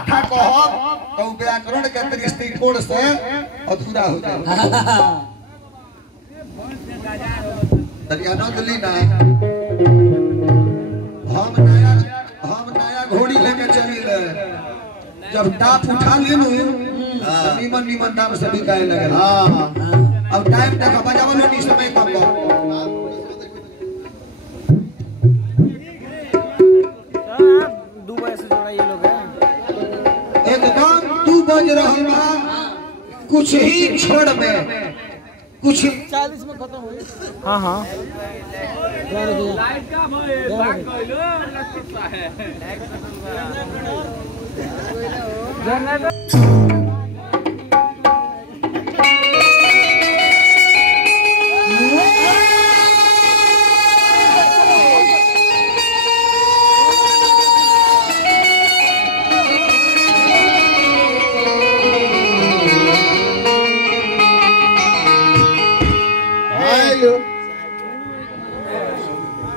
तो व्याकरण के दृष्टिकोण से अधूरा हो जाए। हम नया घोड़ी लेके चली जब टाप उठा ले निमन निमन दाम से बिकाए लगे। अब टाइम तक बजावल नहीं समय कम एकदम 2 बज रहा कुछ ही क्षण में कुछ 40 में खत्म हो। हाँ हाँ लाइट का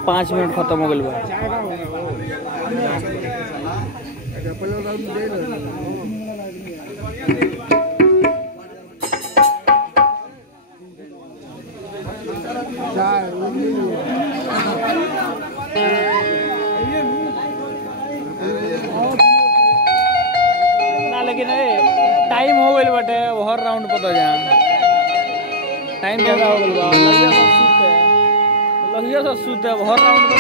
पाँच मिनट खत्म हो गए। ना लेकिन टाइम हो गई बटे हर राउंड पता जा टाइम ज्यादा हो गई लगिया सब सूत है हर राउंड में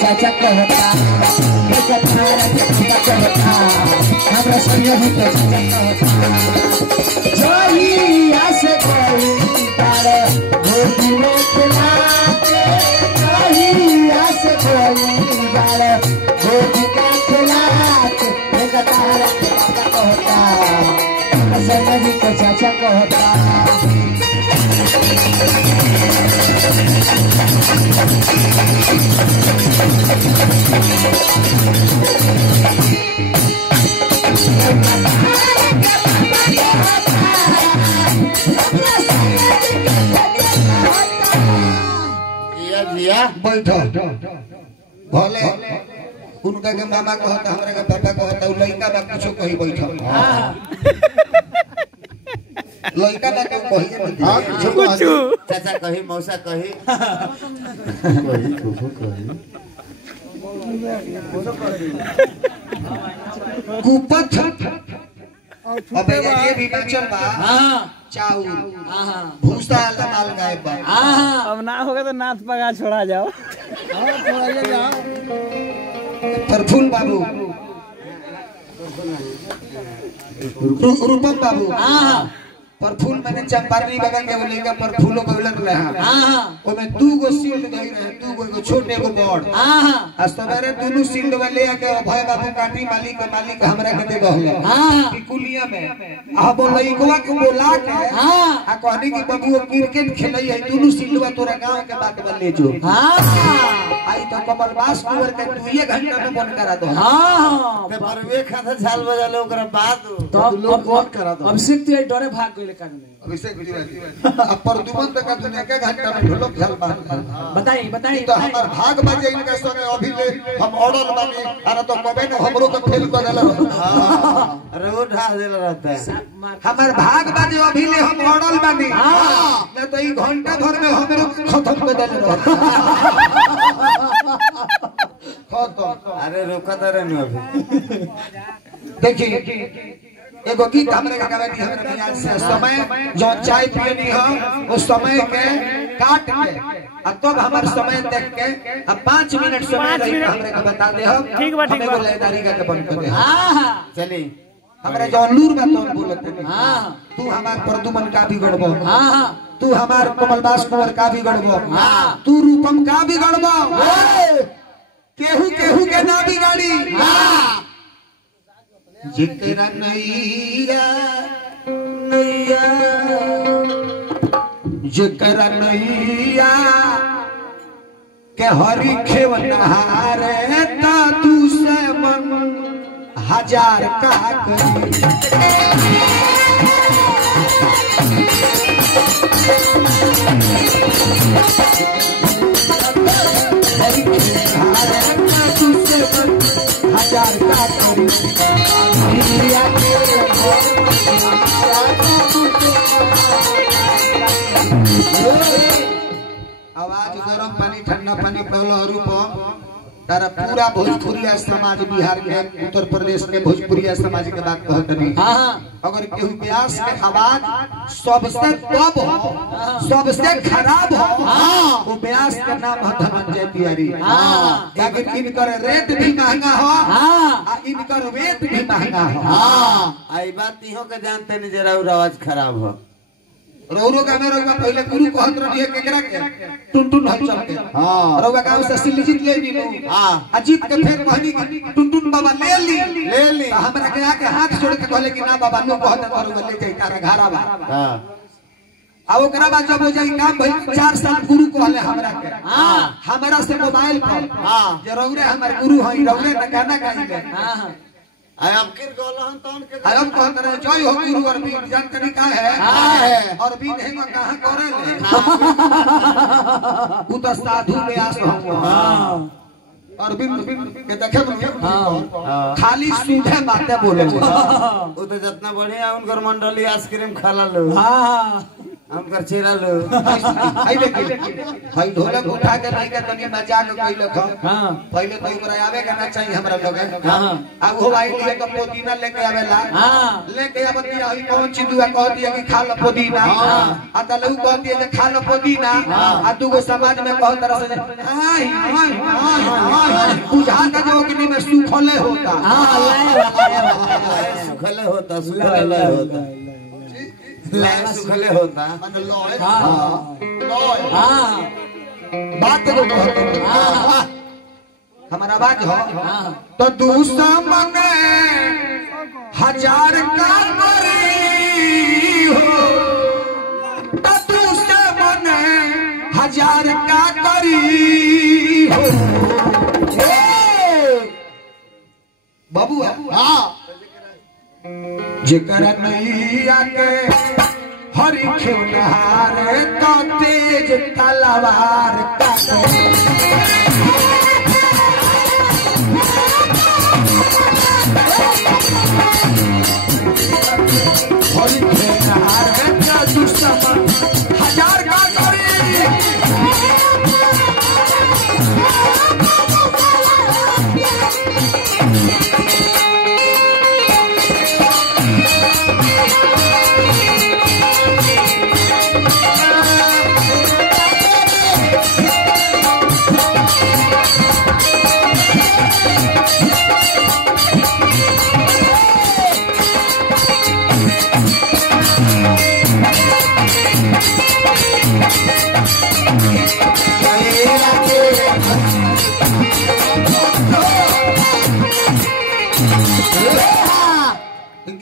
चाचा कहता हमरा संगी के चाचा कहता जोहिया से कोई पार गोदी में खिला के जोहिया से कोई पार गोदी में खिला के कहता हमरा संगी के चाचा कहता बैठो भले उनका के मामा कहता हमरा के पापा कहता लइका बा कुछो कही बैठो लइका बा के कही हां कुछ चाचा कही मौसा कही कुपथ अबे ये भी बचल बा हां चाउर हां भूसा माल गायब बा हां अब ना होगा तो नाथ पगा छोड़ा जाओ हां छोड़ाइए जाओ प्रफुल्ल बाबू रूपम बाबू हां प्रफुल्ल मैंने चंपारनी बाबा के बोले का प्रफुल्लो बोलत रहे हां ओमे दू गो सील्ड दई रहे दू गो छोटे गो बड़ हां आ सवेरे दोनों सील्ड वाले आके भय बाबू काटी मालिक हमरा के दे गहले हां कि कुलिया में आ बोलईकवा के बोला के हां आ कहनी कि बाबू क्रिकेट खेलई है दोनों सील्डवा तोरा गांव के बात बन ले जो हां आई तो कमलबास कुंवर के 2 घंटा में बंद करा दो हां ते परवे खाता झाल बजाले ओकरा बाद तो लोग बंद करा दो अभिषेक ते डरे भाग गइले कान में अभिषेक अब प्रदुमन तक दुनिया के घंटा में ढोलक झाल बांध बताई तो हमार भाग बजे इनके संगे अभी ले हम ऑर्डर बानी अरे तो कबे न हमरो के फेल कर देला अरे वो ढा देला रहता है हमार भाग बजे अभी ले हम ऑर्डर बानी हां न तो ई घंटा भर में हमरो खत्म कर देला रहता खत्म अरे रोका तो रहने अभी देखिए एगो गीत हमरे का गावे दी हमरे याद से समय जो चाय पियनी हो उस समय के काट के अब तब हमार समय देख के अब 5 मिनट समय रही हमरे का बता दे हम ठीक बा लेदारी का बंद कर दे हां चली हमरे जो लूर बा तो बोलते हां तू हमार प्रदुमन का बिगड़बो हां तू हमार कमलबास कुंवर का बिगड़बो हां तू रूपम का बिगड़बो केहू केहू के ना बिगाड़ी हां जिकरा नैया नैया जिकरा नैया के हरि खेवनहारे ता तू से मन हजार का करी हरि खेवनहारे ता तू से मन हजार का करी आवाज गरम पानी ठंडा पानी पहलो रूप तारा पूरा भोजपुरिया समाज बिहार के उत्तर प्रदेश के भोजपुरिया समाज के बात कहत नहीं अगर केहू व्यास के आवाज सबसे कम हो सबसे खराब हो वो व्यास का नाम है धनंजय तिवारी लेकिन इनकर रेट भी महंगा हो इनकर वेट भी महंगा हो आई बात इहो के जानते नहीं जरा आवाज खराब हो रौरो का में रौवा पहले गुरु कहत रही है केकरा के टुनटुन हल चल के हां रौवा गांव से सिलजीत ले ली हां अजीत के फिर कहनी टुनटुन बाबा ले ली हमरा के आके हाथ जोड़ के कहले कि ना बाबा नो कहत रौवा ले जाई तारा घरा बा हां आ ओकरा बाद जब हो जाई काम भई 4 साल गुरु कहले हमरा के हां हमरा से मोबाइल पर हां जे रौरे हमर गुरु हई रौरे त गाना गाइले हां आई अब किर गोलहन तौन के अब कहत रहे जय हो गुरु अरविंद जान तनी का है अरविंद है कहां करे ले उ त साधु व्यास हो हां अरविंद के देखे खाली सीधे बातें बोले वो तो जितना बढ़िया उनकर मंडली आइसक्रीम खाला लो हां हमकर चेहरा लो आई देखिए भाई ढोलक उठा के नहीं के तनी मजाक कइलक हां पहले तो ओकरा आवे के ना चाहिए हमरा लोग हां अब हो भाई लिए तो पुदीना लेके आवेला हां लेके आवती है कौन चीज दुआ कह दिया कि खा लो पुदीना हां आ त लोग कह दिया कि खा लो पुदीना आ दुगो समाज में कह तरह से हाय हाय हाय बुझा का जो कि में सुखले होता हां सुखले होता सुखले होता सुखले होता बात हमारा आवाज हो तो दुश्मन हजार का करी हो तो दुश्मन हजार का नई हो बबुआ हाँ जेकर नैया के हरि खेवनहार तो तेज तलवार काटे हरि खेवनहार तो दुश्मन हजार का करी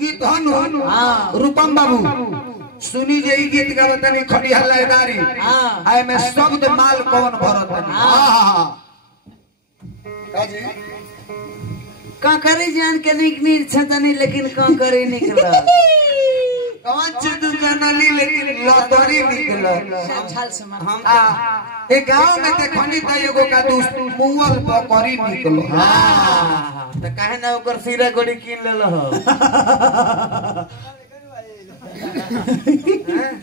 गीत हनु रूपम बाबू सुनी जे ई गीत का बतानी खड़ी हल्लादारी आय में शब्द माल कौन भरत काजी का करे जान के निक छतनी लेकिन का करे निकल कौन चीज जनली लेकिन लतरी निकल छाल से मार हम ए गांव में देखनी त एगो का दोस्त मुअल पकड़ी निकल हां त काहे ना ओकर सिरा गोड़ी कीन लेलो हो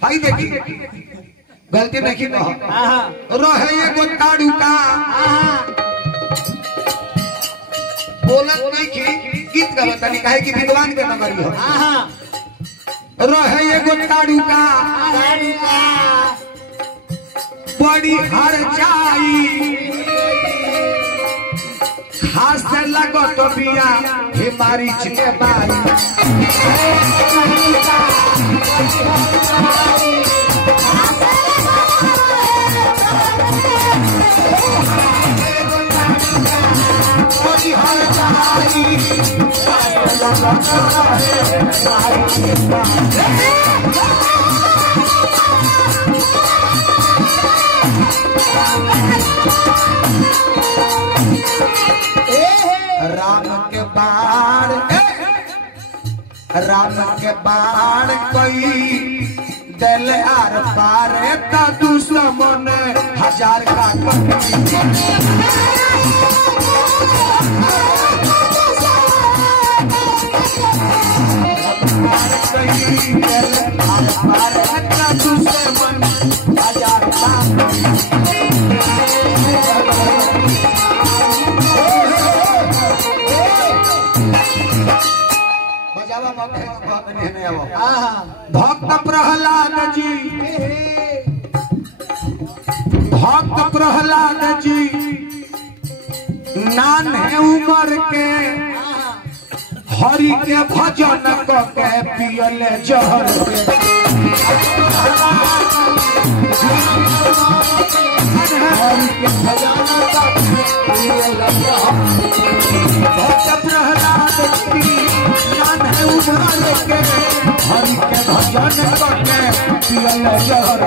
भाई देखी गलती नहीं कह रहे एगो ताड़ू का बोलत नहीं की गीत का बतानी काहे की विद्वान के नगरी हो रहे एगो ताड़ू का बड़ी हर जाई खास लगो तो बिया हिमारी के बारी बड़ी हर जाई राम के बाण कोई दिल आर पार ता दुश्मन हजार का दुश्मन हजार का भक्त प्रहलाद जी नान्हे उमर के हरि के भजन क के पियल जहर भक्त प्रहलाद जी नान्हे उमर के हरि के भजन क के पियल जहर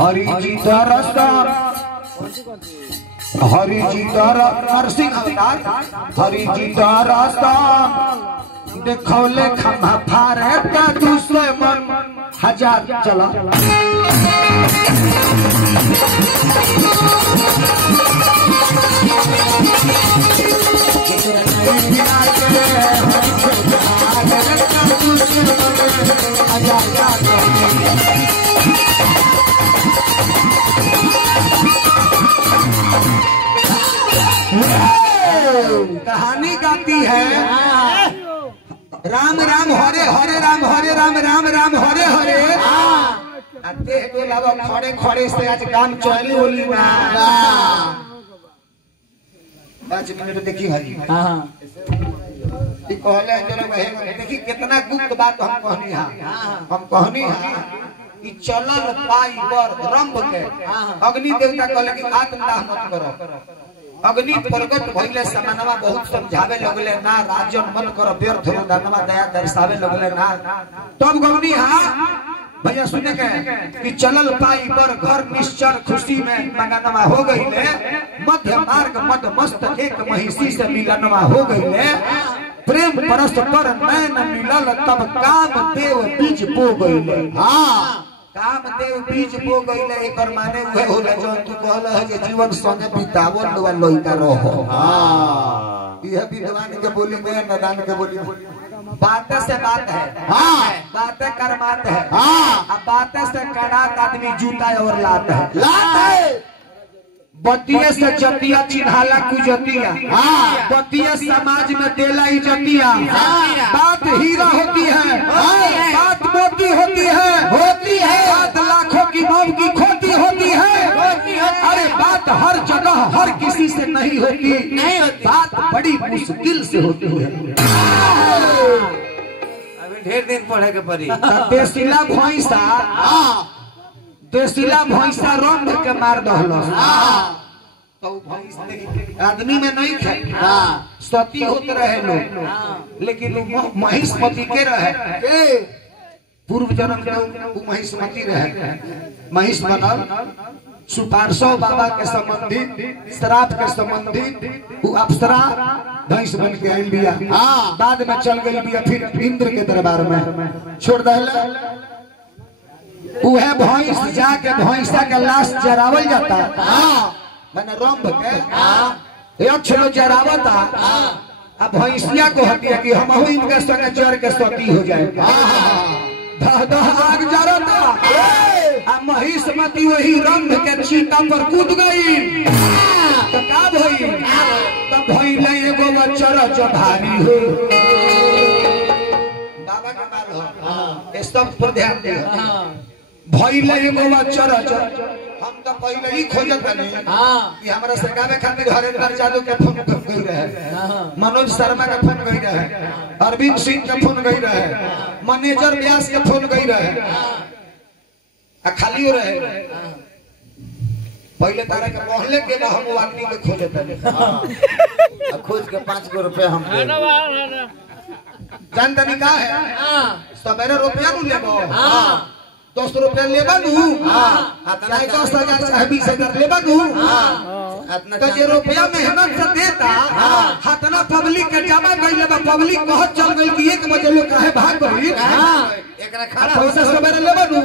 हरि जी दर्शन हरि जी नरसिंह अवतार हरि जी दर्शन देखौले खम्भा फारे का दूसरे मन हजार चला कहानी गाती है राम राम हरे हरे राम हरे राम राम राम हरे हरे आते बोलावा खड़े खड़े से आज काम चली होली ना 5 मिनट देखी भाई हां ई कहले चलो भाई देखी कितना गुप्त बात हम कहनी हां हम कहनी हां ई चलल पाई पर रंभ के अग्नि देवता कहले कि आत्मदाह मत करो अग्नि प्रकट भइले समानवा बहुत समझावे लगले ना राजन मन कर व्यर्थ दानवा दया दर्शावे लगले ना तब गवनी हां भैया सुने के कि चलल पाई पर घर निश्चर खुशी में मंगनवा हो गई ले, मध्य मार्ग मद मस्त एक महिषी से मिलनवा हो गई ले, प्रेम परस्पर नैन मिलल तब काम देव बीज बो गई ले। हाँ काम देव बीज बो गई ले, एक माने वह होला जो तू कहला है कि जीवन संगे बितावल वा लइका रहो। हाँ यह विद्वान के बोली में नदान के बोली बात से बात है। हाँ बातें करमात है। हाँ अब बातें से कड़ात आदमी जूता और लात है। बतिया से जतिया चिन्हाला कुजतिया। हाँ बतिया समाज में देला इजतिया। बात हीरा होती है, बात मोती होती है, बात लाखों की मौत की खोती होती है। अरे बात हर जगह हर किसी से नहीं होती, बात बड़ी मुश्किल से होती है। अभी ढेर दिन पढ़े के पड़ी। देसीला भैंसा रंग के मार दहलो। तो आदमी में नहीं थे, सती होते रहे लोग, लेकिन महिष्मती के रहे। पूर्व जन्म में महिष्मती रहे, महिष बनल सुपारसो बाबा के संबंधित, श्राप के संबंधित वो अप्सरा भैंस बन के आई बिया। बाद में चल गई बिया फिर इंद्र के दरबार में छोड़ दहला। वह भैंस जाके भैंसा के लाश जरावल जाता। मैंने रंभ के एक छलो जरावता। अब भैंसिया को हटिया कि हम इनके संगे जर के सती हो जाए। दह दह आग जरता। अब महिष्मती वही रंभ के चीता पर कूद गई। तो का भई? तब भइले एगो चरच भारी हो। बाबा के मार हो। इस सब पर ध्यान दे। भइले एगो चरच। हम तो पहले ही खोजत बनी कि हमरा से गावे खातिर हरेंद्र जादव के फोन गई रहे, मनोज शर्मा के फोन गई रहे, अरविंद सिंह के फोन गई रहे, मैनेजर व्यास के फोन गई रहे। खाली हो रहे पहले तारा के मोहल्ले के हम आदमी के खोजे थे। खोज के 5 रुपए हम जान तनी का है सवेरे रुपया नु लेबो। 10 रुपया लेबा नु। चाहे 10,000 चाहे 20,000 लेबा नु। तो जे रुपया मेहनत से देता हतना पब्लिक के जमा कइले बा, पब्लिक बहुत चल गई कि 1 बजे लोग काहे भाग गई। एकरा खड़ा पैसा सवेरे लेबा नु।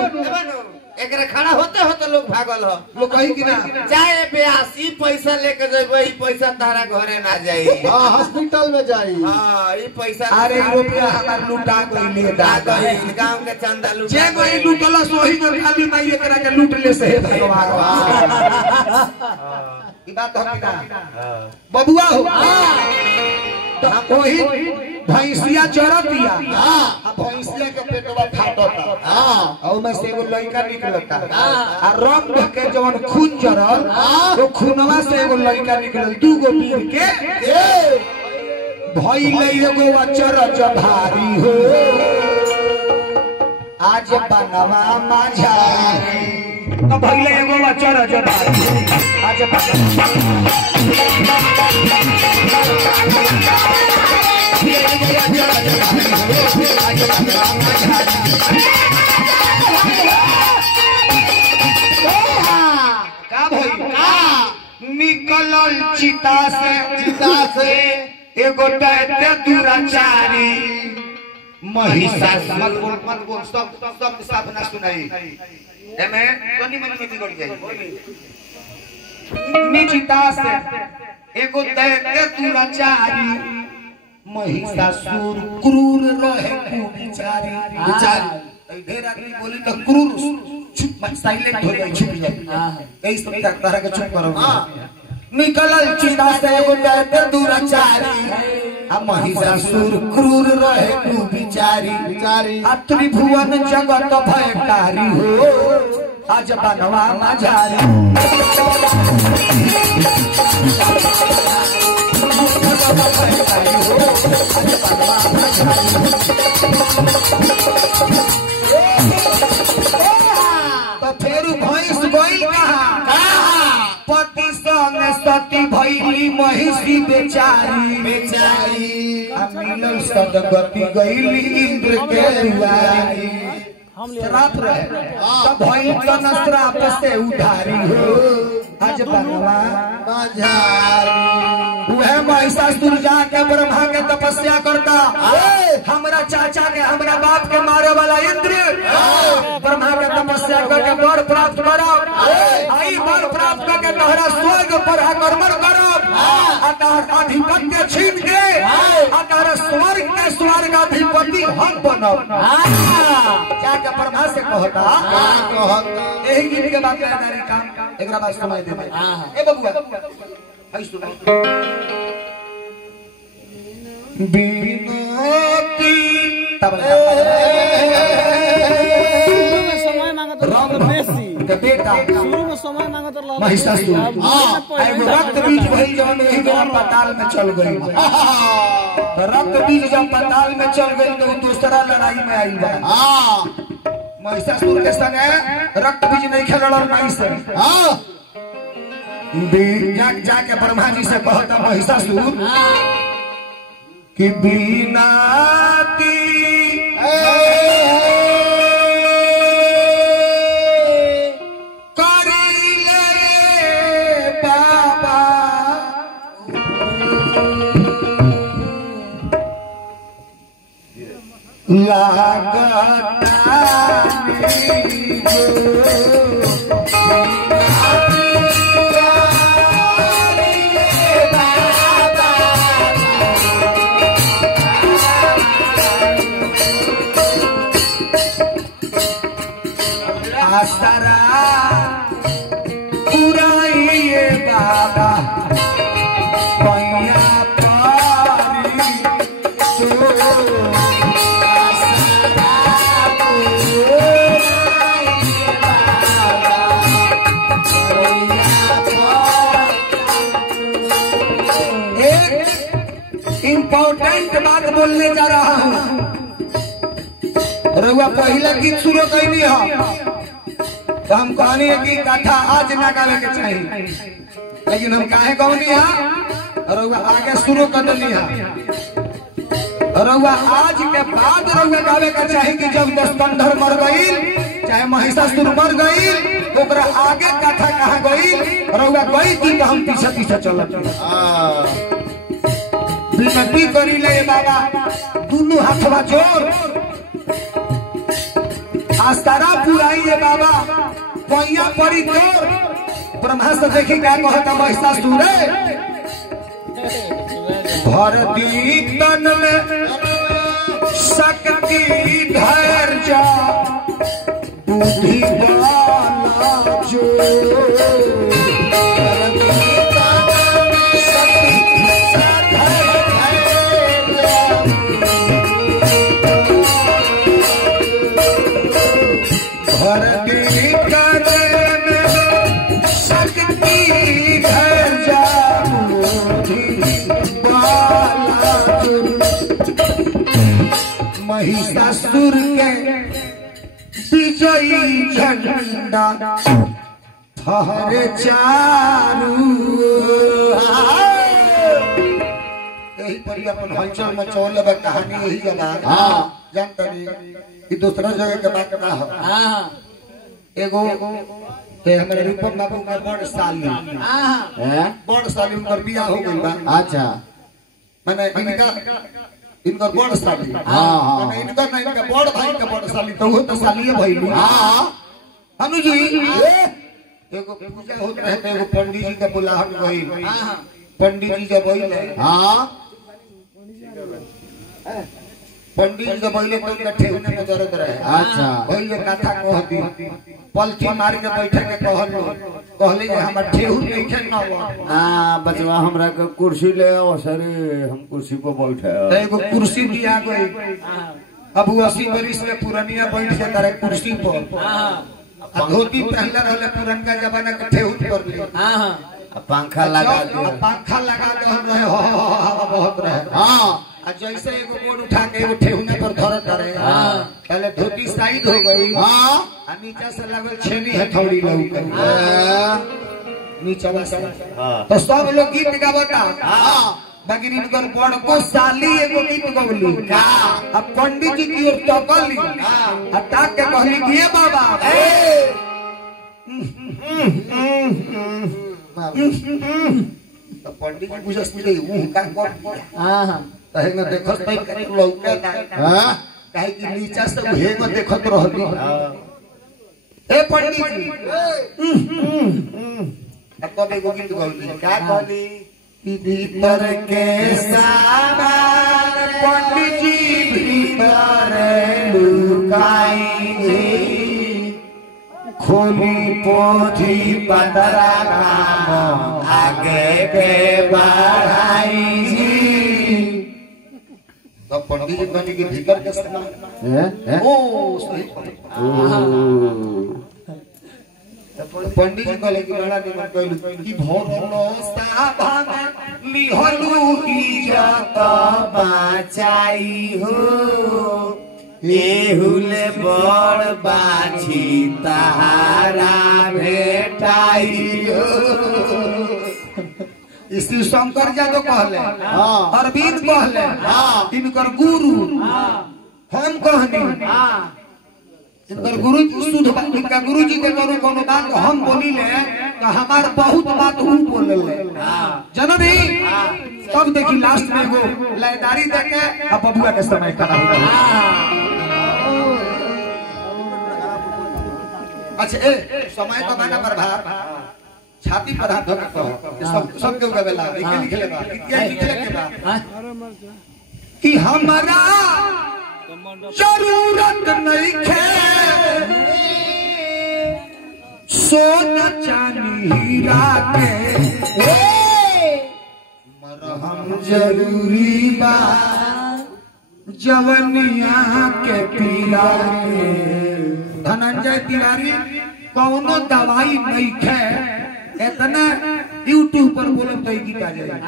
एकरा खड़ा होते होते लोग भागल हो। लोग कही कि ना जाए ब्यासी पैसा लेके जाए, ई पैसा तारा घरे ना जाई। हां हॉस्पिटल में जाई। हां ई पैसा अरे रुपया हमार लूटा गइले दादा। गांव के चंदा लूट जे कोई लूटला सोही में खाली माई एकरा के लूट ले से भगवान। ई बात हो कि ना बबुआ हो। तो वही भैंसिया चरतिया। भैंसिया के पेटवा फाटता। और में से एगो लड़का निकलता। आ रंभ के जवन खून जरल वो खूनवा से एगो लड़का निकलल। 2 गो वीर के भइले एगो चरच भारी हो। आज बनवा माझारी। तो भइले एगो चरच भारी। आज का भई निकलल चिता से एगो दैत्य दुराचारी। महिषासुर मत बोल सब साफ ना सुनाई एमे तनी मन में बिगड़ जाए। निचिता से एगो दैत्य दुराचारी। महिषासुर क्रूर रहे कुविचारी। ढेर आदमी बोली तो क्रूर चुप साइलेंट हो जाए, छुप जाए। इस तरह तरह के चुप करो। निकलल चिता से एगो दैत्य दुराचारी। आ महिषासुर क्रूर रहे कुविचारी। आ त्रिभुवन जगत भयकारी हो। आज बनवा माझारी। तो फिर भैंस गई कहाँ? पति संग सती भइली महिषी बेचारी। मिलल सदगति गईली इंद्र के दुआरी। श्राप रहे तब भइल त श्राप से उधारी हो आज भगवान वह महिषासुर जाके ब्रह्मा के तपस्या करता हमरा चाचा के हमरा बाप के मारे वाला इंद्र ब्रह्मा के तपस्या करके वर प्राप्त करब आई वर प्राप्त करके तोहरा स्वर्ग पर आक्रमण करब आ तोहर अधिपत्य छीन के आ तोहरा स्वर्ग के स्वर्गाधिपति हम बनब जाके ब्रह्मा से कहता यही गीत के बात है काम एकरा बात समझ दे ए बबुआ आई सुनो बिनती तब समय मांगत बेसी के बेटा शुरू में समय मांगत महिषासुर एगो रक्त बीज भइल जवन वही में पताल में चल गई रक्त बीज जब पताल में चल गई तो दूसरा लड़ाई में आई बा महिषासुर के संगे रक्त बीज नहीं खेलल नहीं से जाके ब्रह्मा जी से कहता महिषासुर कि बीनाती करिले बाबा लागता आसरा पुराइए बाबा पैया पारी तो आसरा पुराइए बाबा पैया एक इम्पोर्टेंट बात बोलने जा रहा हूँ रउआ पहला गीत शुरू कैली है तो हम कहनी है कि कथा आज ना गावे के चाहिए लेकिन हम काहे कहनी है रउआ आगे शुरू कर देनी है रउआ आज के बाद रउआ गावे के चाहिए कि जब दशकंधर मर गई चाहे महिषासुर मर गई तो ओकरा आगे कथा कहाँ गई रउआ गई थी तो हम पीछे पीछे चलत विनती करी ले बाबा दोनों हाथवा जोड़ आस्तारा पुराइए बाबा पैया पड़ी तोर ब्रह्मा से देखी क्या कहता महिषासुर भरती तन में शक्ति धैर्य बुद्धि वाला जो महिषासुर के विजयी झंडा फहरे चारू यही परिवर्तन हलचल में चौल कहानी यही जगह जानता नहीं कि दूसरा जगह के बात ना हो एगो हमारे रूपम बाबू का बड़ साली उनकर बियाह हो गई बा अच्छा माने इनकर बड़ साली माने इनकर नहीं इनका बड़ भाई का बड़ साली तो वो तो सालिए भइली हनु जी एगो पूजा होत रहे तो एगो पंडित जी के बुलाहट गई पंडित जी जब आइले पंडित जब आइले तो उनका ठेहुने में दर्द रहे अच्छा वही जो कथा कहती पलथी मार के बैठे के कहले जे हमर ठेहु नहीं खेलना हां बचवा हमरा के कुर्सी ले आओ सरे हम कुर्सी पर बैठे एगो कुर्सी दिया गई अब 80 बरिस में पुरानिया बैठ के तारे कुर्सी पर धोती पहनले रहले पुरनका जमाना के ठेहु पर ले पंखा लगा दो हम रहे हवा बहुत रहे आ जैसे एगो बोर्ड उठा के एगो ठेहुने पर धरत रहे पहले धोती साइड हो गई आ नीचे से लगल छेनी हथौड़ी लौक नीचे से तो सब लोग गीत गावता बाकी इनकर बड़ को साली एगो गीत गौली का अब पंडित जी की ओर तकली आ ताक के कहली कि ए बाबा तो पंडित जी बुझस मिले का कर हां कहे न देखत तई करे लौके हां कहे कि नीचा से हे न देखत रहली ए पंडित जी अब तो एगो गीत गौली का कहली भीतर के सामान पंडित जी भीतर लुकाई खोली पोथी पतरा काम आगे के बढ़ाई तो पंडित जी कहने के भीतर के सामान ओ सही पंडित जी कहले कि बड़ा निमन कहलु कि भोरलो साभान लिहलु इज्जत बचाई हो एहुले बड़ बाछी तहारा भेटाई हो श्री शंकर यादव कहले अरविंद कहले इनकर गुरु हम कहनी इनकर गुरु शुद्ध इनका गुरु जी के करो कोनो बात हम बोली ले तो हमार बहुत बात हूं बोल ले जननी तब देखी लास्ट में वो लयदारी देके अब बबुआ के समय खड़ा हो गया अच्छा ए समय तो माना प्रभाव छाती पर हाथ धोके कहो सब के गवेला लिखे लेबा क्या लिखे के बा कि हमारा जरूरत नहीं है सोना चांदी हीरा के मरहम जरूरी बा जवनिया के पीरा के धनंजय तिवारी कौनो दवाई नहीं है इतना यूट्यूब पर बोले तो गीत आ जाए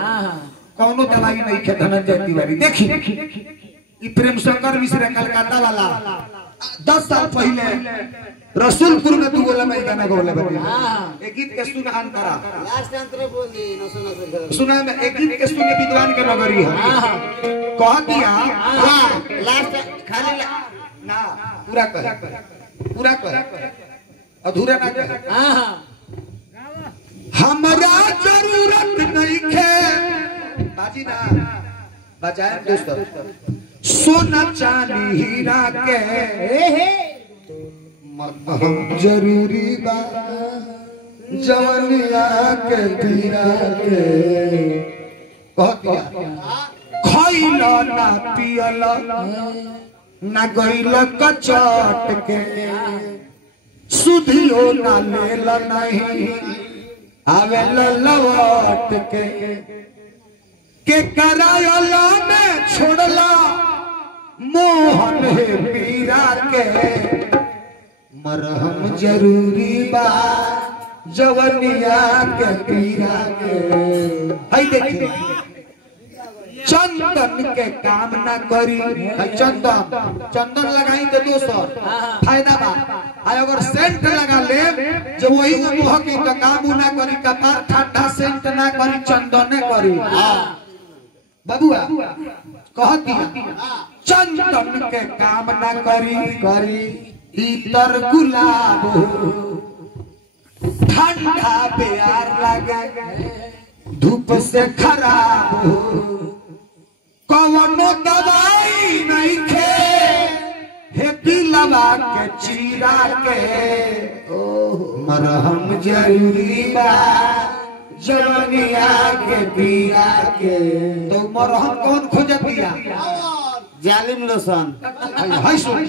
कौनो दवाई नहीं है धनंजय तिवारी देखी प्रेम शंकर मिश्र कलकत्ता वाला 10 साल पहले रसूलपुर में तू बोला मैं गाना बोले एक गीत के सुन अंतरा लास्ट अंतरा बोल दी सुना मैं एक गीत के सुने विद्वान के नगरी है कह दिया हां लास्ट खाली ना पूरा कह अधूरा ना कह हां हमरा जरूरत नहीं है बाजी ना बजाए दोस्त सोना चांदी हीरा के मरहम जरूरी बा जवनिया के पीरा के खइल ना पियल ना गइल कचट के सुधियो ना लेल नहीं आवेल लवट के करायल में छोड़ला मोहन है पीरा के मरहम जरूरी बा जवनिया के पीरा के हई देखिए चंदन के काम ना करी चंदन लगाई तो दोस्तों फायदा बा अगर सेंट लगा ले जो वही मोह के काम ना करी कपार ठंडा सेंट ना करी चंदन करी बबुआ कहती चंदन के काम ना करी इतर गुलाब ठंडा प्यार लगे धूप से खराब कवनो दवाई नहीं खे हे दिलवा के चीरा के मरहम जरूरी बा जवनिया के पीरा के तो मरहम कौन खोजतिया जालिम लोसन हाय सुन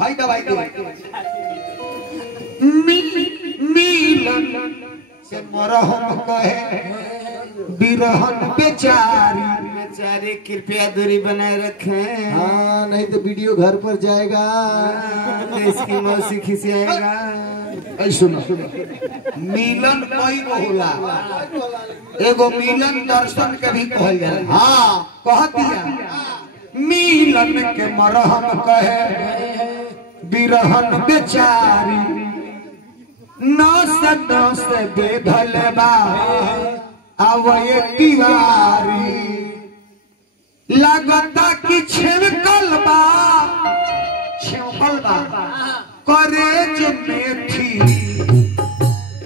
हाय दवाई दे मिलन से मरहम कहे बिरहन बेचारी कृपया दूरी बनाए रखें हाँ नहीं तो वीडियो घर पर जाएगा इसकी मौसी खिसियाएगा सुनो मिलन कोई होला एगो मिलन दर्शन के भी कहल जाला हाँ कहतिया मिलन के मरहम कहे बिरहन बेचारी नस बेधल बा आवये तिवारी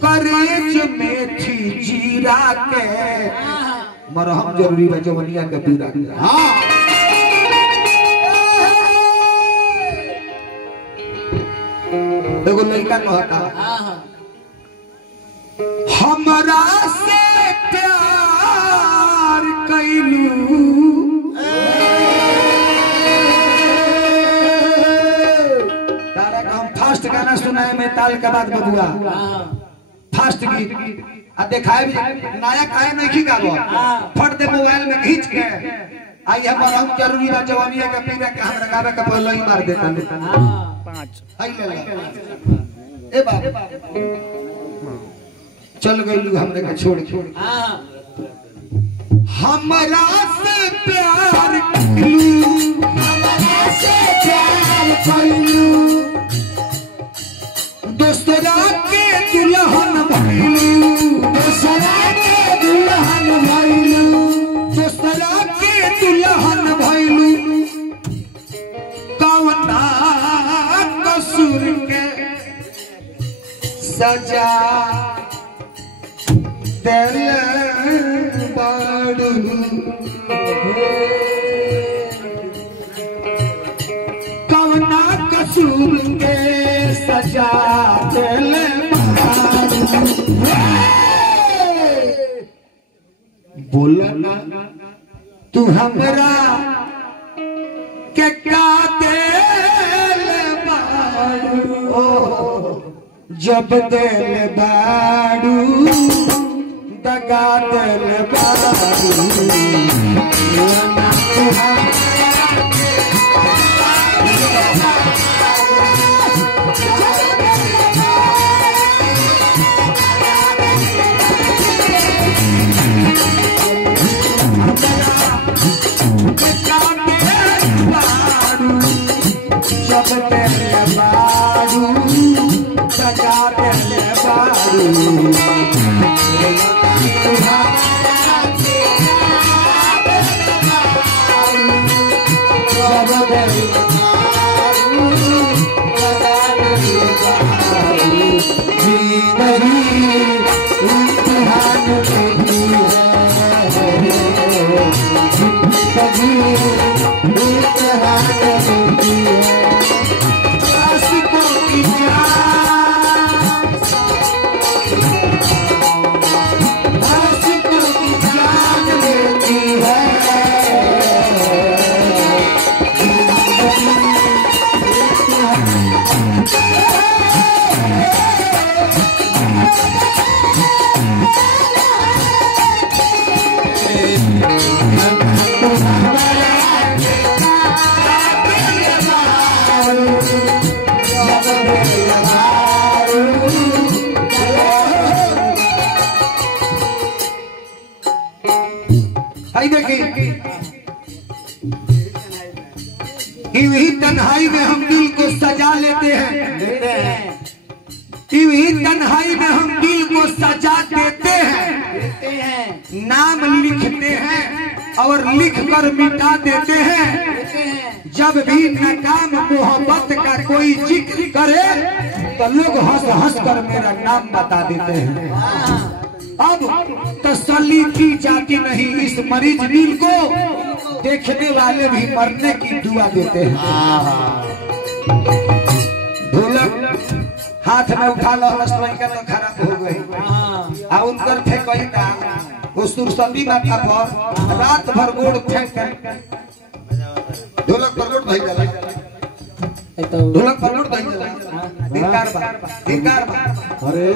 करेज में थी जीरा के मरहम जरूरी बा जवनिया के पीरा के। हाँ देखो लड़का कहता हमरा से प्यार कैलू तारा का हम फास्ट गाना सुनाए में ताल के बाद बबुआ फास्ट गीत आ देखाए भी नया काहे नहीं की गाबो फट दे मोबाइल में खींच के आई हमर हम जरूरी बा जवानिया के पीरा के हमरा गावे के पहले ही मार देता। पांच आई ले ए बाप चल गइलू हमरे के छोड़ के। हमरा से प्यार कैलू हमरा से प्यार कैलू दोस्तरा के दुल्हन भइलू दोस्तरा के दुल्हन भइलू दोस्तरा के दुल्हन भइलू कौना कसूर के सजा दिल बाड़ू कौना कसूर के सजा दिल बोलना तू हमरा के क्या दिल बाड़ू जब दिल बाड़ू दगा दिल बाड़ू जब दिल बाड़ू दगा दिल बाड़ू इन्हीं तन्हाई में हम दिल को सजा लेते हैं इन्हीं तन्हाई में हम दिल को सजा देते हैं नाम लिखते हैं और लिख कर मिटा देते हैं जब भी नाकाम मोहब्बत का कोई जिक्र करे तो लोग हंस हंस कर मेरा नाम बता देते हैं। अब तसल्ली की जाती नहीं इस मरीज दिल को देखने वाले भी मरने की दुआ देते हैं। ढोलक हाथ में उठा लो का तो खराब हो गई आ उनकर थे कही था वो सुरसंदी माथा पर रात भर गोड़ फेंक ढोलक पर गोड़ धई जाला ढोलक पर गोड़ धई जाला धिकार बा अरे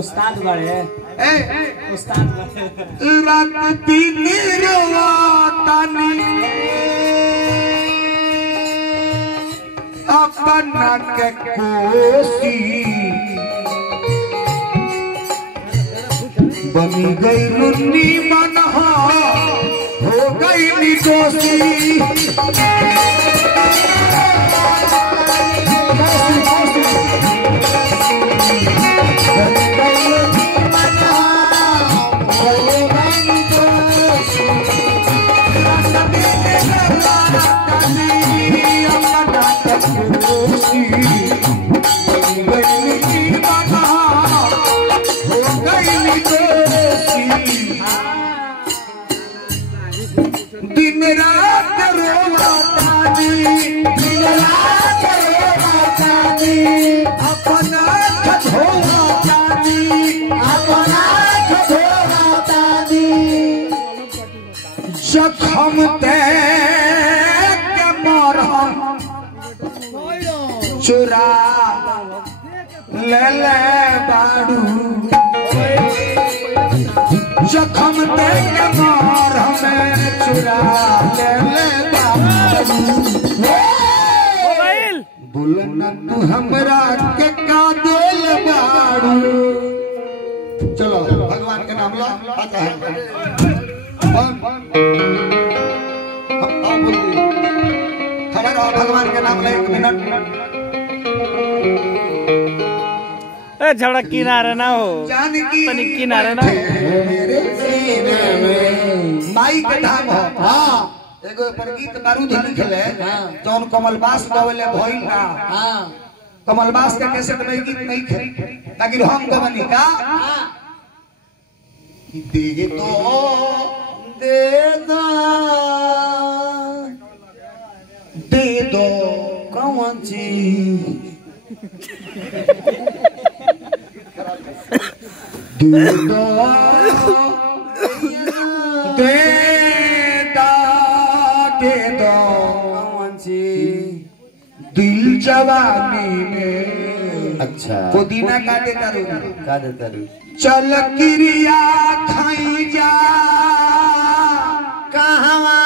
उस्ताद बड़े ए उस्ताद रात दिन रोतानी अपना के कोसी बनी गई मुन्नी मन हो गई निर्दोषी दिन रात रोवातानी दिन रात रोवातानी अपना धोवातानी अपना धोवातानी जखम ते के मरहम चुरा ले बाड़ू जखम ते के मरहम चुरा ले बाड़ू बोलना तू हमरा के का दिल बाड़ू। चलो भगवान के नाम लो आता है खड़े रहो भगवान के नाम ले 1 मिनट। झगड़ा किनारे ना हो जानकी तनी किनारे ना हो मेरे सीने में माई के धाम हो। हां एगो पर गीत बारूद लिखले जौन कमलबास गवले भइल ना। हां कमलबास के कैसेट में गीत नहीं थे ताकि हम गवनी का दे दो दे दो दे दो कौन चीज दे दो दे दो कौन चीज दिल जवानी में। अच्छा पुदीना का देता रू का देता रू चल क्रिया खाई जा कहवा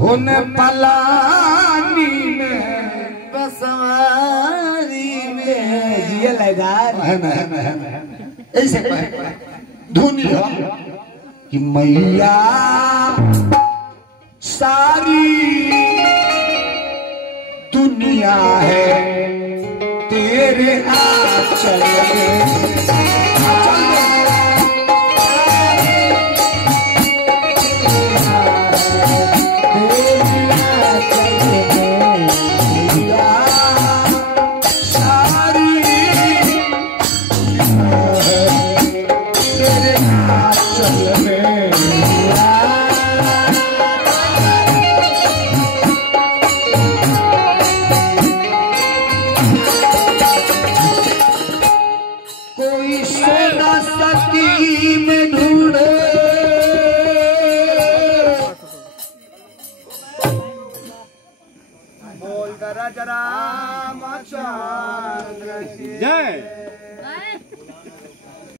होन पलानी में बसवारी में जिया लगा है ना ऐसे धुनी हो कि मैया सारी दुनिया है तेरे आंचल में। तेरे आंचल में